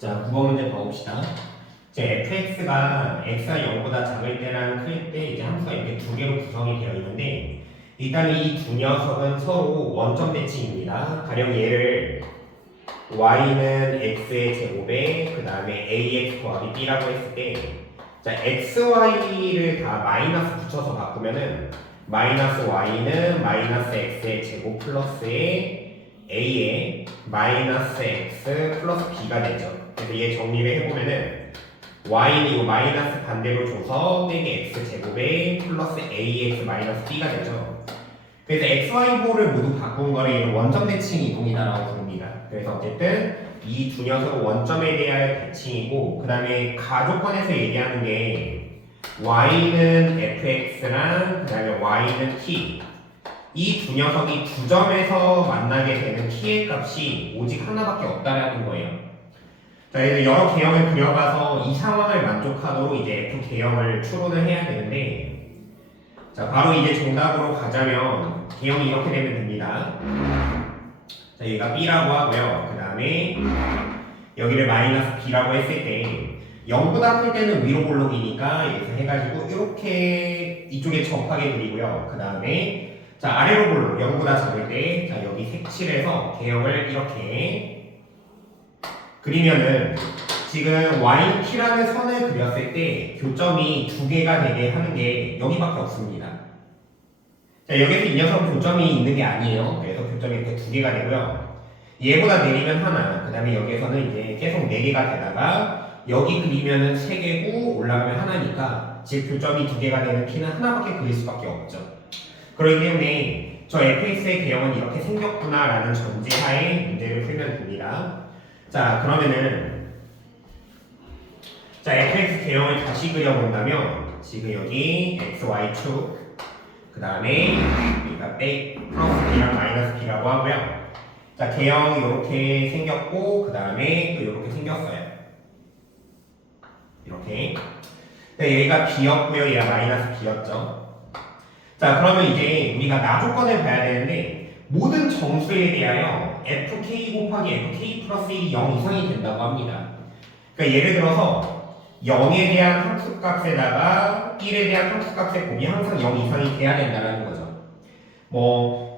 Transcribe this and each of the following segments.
자, 9번 문제 봐봅시다. 이제 fx가 x가 0보다 작을 때랑 클 때 이제 함수가 이렇게 두 개로 구성이 되어 있는데 일단 이 두 녀석은 서로 원점 대칭입니다. 가령 얘를 y는 x의 제곱에 그 다음에 ax 더하기 b라고 했을 때 자, xy를 다 마이너스 붙여서 바꾸면은 마이너스 y는 마이너스 x의 제곱 플러스에 a에 마이너스 x 플러스 b가 되죠. 그래서 얘 정리를 해보면은 y는 이 마이너스 반대로 줘서 빼기 x 제곱에 플러스 ax 마이너스 b가 되죠. 그래서 xy호를 모두 바꾼 거를 원점 대칭 이동이다라고 부릅니다. 그래서 어쨌든 이 두 녀석은 원점에 대한 대칭이고 그 다음에 가조건에서 얘기하는 게 y는 fx랑 그 다음에 y는 t 이 두 녀석이 두 점에서 만나게 되는 t의 값이 오직 하나밖에 없다라는 거예요. 자, 그래서 여러 개형을 그려가서 이 상황을 만족하도록 이제 f 개형을 추론을 해야 되는데, 자, 바로 이제 정답으로 가자면 개형이 이렇게 되면 됩니다. 자, 얘가 b라고 하고요. 그 다음에 여기를 마이너스 b라고 했을 때 0보다 클 때는 위로 볼록이니까 여기서 해가지고 이렇게 이쪽에 접하게 그리고요. 그 다음에 자, 아래로 볼록 0보다 작을 때 자, 여기 색칠해서 개형을 이렇게 그리면은 지금 yt라는 선을 그렸을 때 교점이 두 개가 되게 하는 게 여기밖에 없습니다. 자, 여기서 이 녀석은 교점이 있는 게 아니에요. 그래서 교점이 이렇게 두 개가 되고요. 얘보다 내리면 하나, 그 다음에 여기에서는 이제 계속 네 개가 되다가 여기 그리면은 세 개고 올라가면 하나니까 즉 교점이 두 개가 되는 t는 하나밖에 그릴 수밖에 없죠. 그렇기 때문에 저 fx의 개형은 이렇게 생겼구나라는 전제하에 문제를 풀면 됩니다. 자, 그러면은 자, fx 개형을 다시 그려본다면 지금 여기 xy축 그 다음에 그러니까 플러스 b랑 마이너스 b라고 하고요. 자, 개형이 이렇게 생겼고 그 다음에 또 이렇게 생겼어요. 이렇게. 여기가 b였고요. 얘가 마이너스 b였죠. 자, 그러면 이제 우리가 나조건을 봐야 되는데 모든 정수에 대하여 fk 곱하기 fk 플러스 1이 0 이상이 된다고 합니다. 그러니까 예를 들어서 0에 대한 함수값에다가 1에 대한 함수값의 곱이 항상 0 이상이 돼야 된다는 거죠.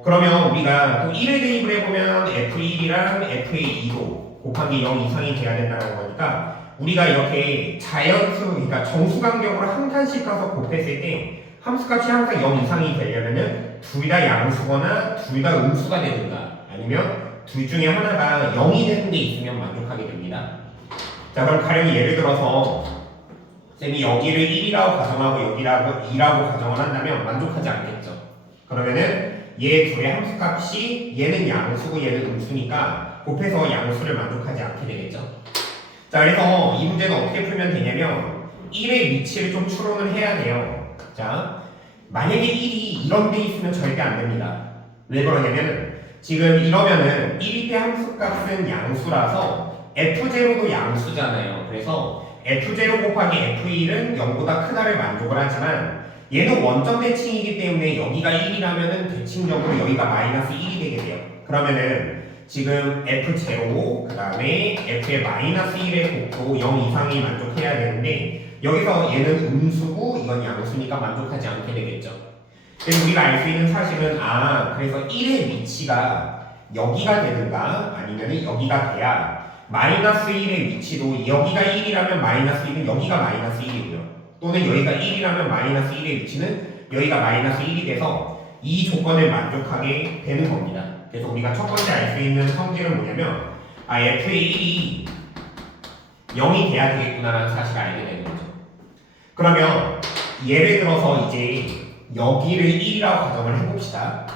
그러면 우리가 또 1을 대입을 해보면 f1이랑 f2도 곱하기 0 이상이 돼야 된다는 거니까 우리가 이렇게 자연수, 그러니까 정수간격으로 한 칸씩 가서 곱했을 때 함수값이 항상 0 이상이 되려면은 둘 다 양수거나 둘 다 음수가 되든가 아니면 둘 중에 하나가 0이 되는 게 있으면 만족하게 됩니다. 자, 그럼 가령 예를 들어서 쌤이 여기를 1이라고 가정하고 여기라고 2라고 가정을 한다면 만족하지 않겠죠. 그러면은 얘 둘의 함수값이 얘는 양수고 얘는 음수니까 곱해서 양수를 만족하지 않게 되겠죠. 자, 그래서 이 문제는 어떻게 풀면 되냐면 1의 위치를 좀 추론을 해야 돼요. 자, 만약에 1이 이런 데 있으면 절대 안 됩니다. 왜 그러냐면 지금 이러면은 1의 함수값은 양수라서 f0도 양수잖아요. 그래서 f0 곱하기 f1은 0보다 크다를 만족을 하지만 얘는 원점 대칭이기 때문에 여기가 1이라면은 대칭적으로 여기가 마이너스 1이 되게 돼요. 그러면은 지금 f0 그 다음에 f의 마이너스 1의 곱도 0 이상이 만족해야 되는데 여기서 얘는 음수고 이건 양수니까 만족하지 않게 되겠죠. 그래서 우리가 알 수 있는 사실은 그래서 1의 위치가 여기가 되든가 아니면 여기가 돼야 마이너스 1의 위치도 여기가 1이라면 마이너스 1은 여기가 마이너스 1이고요. 또는 여기가 1이라면 마이너스 1의 위치는 여기가 마이너스 1이 돼서 이 조건을 만족하게 되는 겁니다. 그래서 우리가 첫 번째 알 수 있는 성질은 뭐냐면 f의 1이 0이 돼야 되겠구나라는 사실을 알게 되는 거죠. 그러면 예를 들어서 이제 여기를 1이라고 가정을 해봅시다.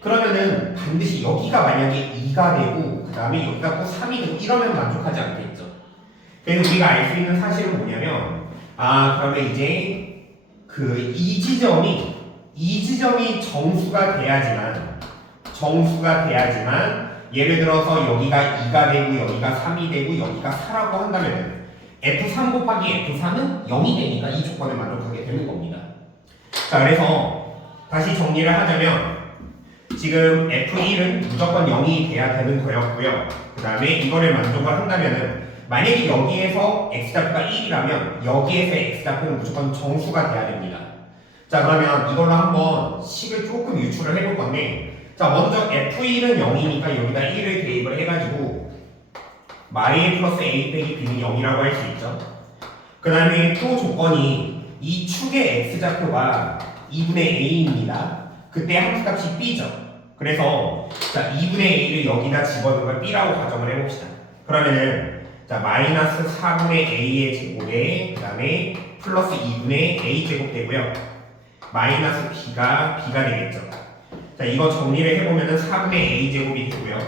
그러면은 반드시 여기가 만약에 2가 되고 그 다음에 여기가 또 3이 되고 이러면 만족하지 않겠죠. 그래서 우리가 알 수 있는 사실은 뭐냐면 그러면 이제 그 이 지점이 정수가 돼야지만 예를 들어서 여기가 2가 되고 여기가 3이 되고 여기가 4라고 한다면 f3 곱하기 f4는 0이 되니까 이 조건을 만족하게 되는 겁니다. 자, 그래서 다시 정리를 하자면 지금 f1은 무조건 0이 돼야 되는 거였고요. 그 다음에 이거를 만족을 한다면은 만약에 여기에서 x좌표가 1이라면 여기에서의 x좌표는 무조건 정수가 돼야 됩니다. 자, 그러면 이걸로 한번 식을 조금 유출을 해볼 건데, 자, 먼저 f1은 0이니까 여기다 1을 대입을 해가지고 y 플러스 a 빼기 b는 0이라고 할 수 있죠. 그 다음에 또 조건이 이 축의 x좌표가 2분의 a입니다. 그때 함수값이 b죠. 그래서 자 2분의 a를 여기다 집어넣은 걸 b라고 가정을 해봅시다. 그러면은 자 마이너스 4분의 a의 제곱에 그 다음에 플러스 2분의 a 제곱 되고요. 마이너스 b가 되겠죠. 자 이거 정리를 해보면은 4분의 a 제곱이 되고요.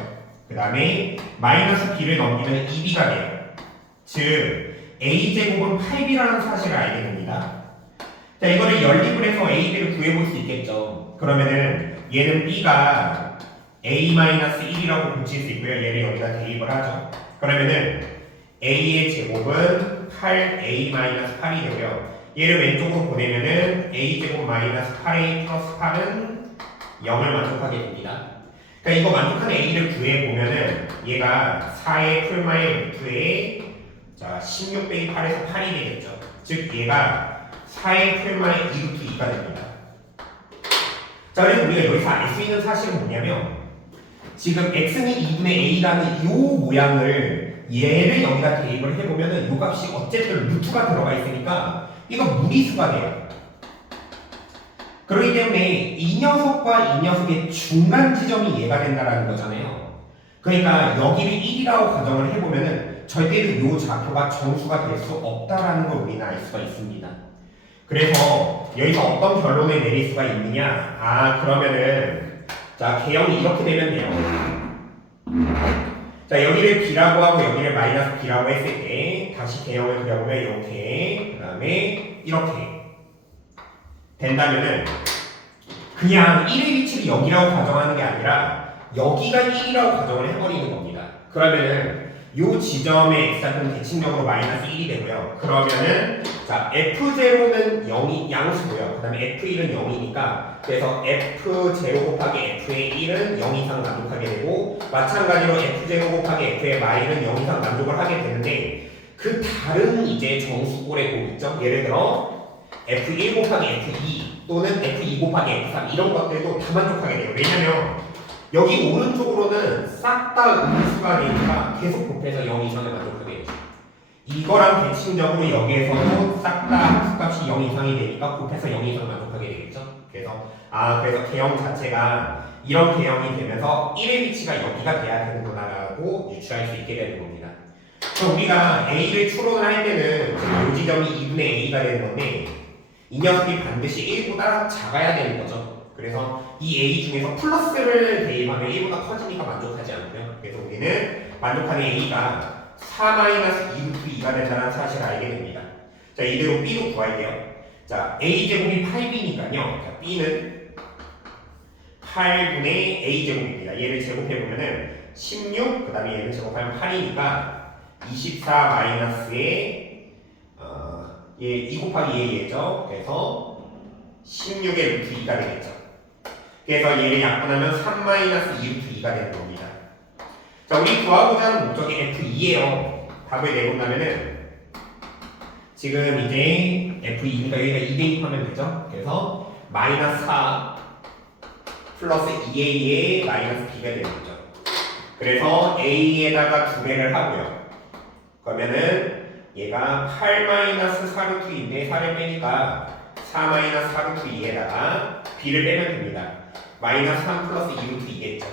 그 다음에 마이너스 b를 넘기면 2b가 돼요. 즉 a 제곱은 8b라는 사실을 알게 됩니다. 자 이거를 연립을 해서 ab를 구해볼 수 있겠죠. 그러면은 얘는 b가 a-1이라고 고칠 수 있고요. 얘를 여기다 대입을 하죠. 그러면은 a의 제곱은 8a-8이 되고요. 얘를 왼쪽으로 보내면은 a제곱 마이너스 8a 플러스 8은 0을 만족하게 됩니다. 그러니까 이거 만족하는 a를 구해보면은 얘가 4의 풀마의 루트에 자 16 빼기 8에서 8이 되겠죠. 즉 얘가 4의 풀마의 2루트 2가 됩니다. 자 그래서 우리가 여기서 알 수 있는 사실은 뭐냐면 지금 x는 2분의 a라는 이 모양을 얘를 여기다 대입을 해보면은 이 값이 어쨌든 루트가 들어가 있으니까 이거 무리수가 돼요. 그렇기 때문에 이 녀석과 이 녀석의 중간 지점이 얘가 된다라는 거잖아요. 그러니까 여기를 1이라고 가정을 해보면은 절대로 이 좌표가 정수가 될 수 없다라는 걸 우리는 알 수가 있습니다. 그래서 여기서 어떤 결론을 내릴 수가 있느냐? 아 그러면은 자 개형이 이렇게 되면 돼요. 자 여기를 b라고 하고 여기를 마이너스 b라고 했을 때 다시 개형을 그려보면 이렇게 그 다음에 이렇게 된다면은 그냥 1의 위치를 여기라고 가정하는 게 아니라 여기가 1이라고 가정을 해버리는 겁니다. 그러면은 요 지점의 x좌표는 대칭적으로 마이너스 1이 되고요. 그러면은 자 f0는 0이 양수고요. 그 다음에 f1은 0이니까 그래서 f0 곱하기 f의 1은 0 이상 만족하게 되고 마찬가지로 f0 곱하기 f의 y는 0 이상 만족을 하게 되는데 그 다른 이제 정수꼴의 곱 있죠? 예를 들어 f1 곱하기 f2 또는 f2 곱하기 f3 이런 것들도 다 만족하게 돼요. 왜냐면 여기 오른쪽으로는 싹 다 음수가 되니까 계속 곱해서 0 이상을 만족하게 되죠. 이거랑 대칭적으로 여기에서도 싹 다 함수값이 0 이상이 되니까 곱해서 0 이상 만족하게 되겠죠. 그래서 개형 자체가 이런 개형이 되면서 1의 위치가 여기가 돼야 되는구나라고 유추할 수 있게 되는 겁니다. 그럼 우리가 a를 추론을 할 때는 이 지점이 2분의 a가 되는 건데 이 녀석이 반드시 1보다 작아야 되는 거죠. 그래서 이 a 중에서 플러스를 대입하면 1보다 커지니까 만족하지 않고요. 그래서 우리는 만족하는 a가 4-2루트 2가 된다는 사실을 알게 됩니다. 자 이대로 b로 구할게요. 자 a제곱이 8b니까요. 자 b는 8분의 a제곱입니다. 얘를 제곱해보면은 16, 그 다음에 얘를 제곱하면 8이니까 24 마이너스에 얘 2 곱하기 얘죠. 그래서 16의 루트 2가 되겠죠. 그래서 얘를 약분하면 3 마이너스 2 루트 2가 되는 겁니다. 자, 우리 구하고자 하는 목적이 F2예요. 답을 내본다면은 지금 이제 F2니까 여기다 2 대입하면 되죠. 그래서 마이너스 4 플러스 2a의 마이너스 b가 되는 거죠. 그래서 a에다가 2배를 하고요. 그러면은 얘가 8 마이너스 4루트인데 4를 빼니까 4 마이너스 4루트 2에다가 b를 빼면 됩니다. 마이너스 3 플러스 2루트 2겠죠.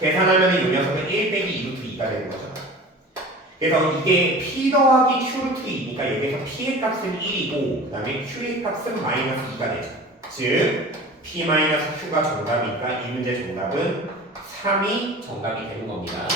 계산하면 이 녀석은 1 빼기 2루트 2가 되는 거죠. 그래서 이게 p 더하기 q루트 2니까 여기서 p의 값은 1이고 그 다음에 q의 값은 마이너스 2가 되죠. 즉 p 마이너스 q가 정답이니까 이 문제 정답은 3이 정답이 되는 겁니다.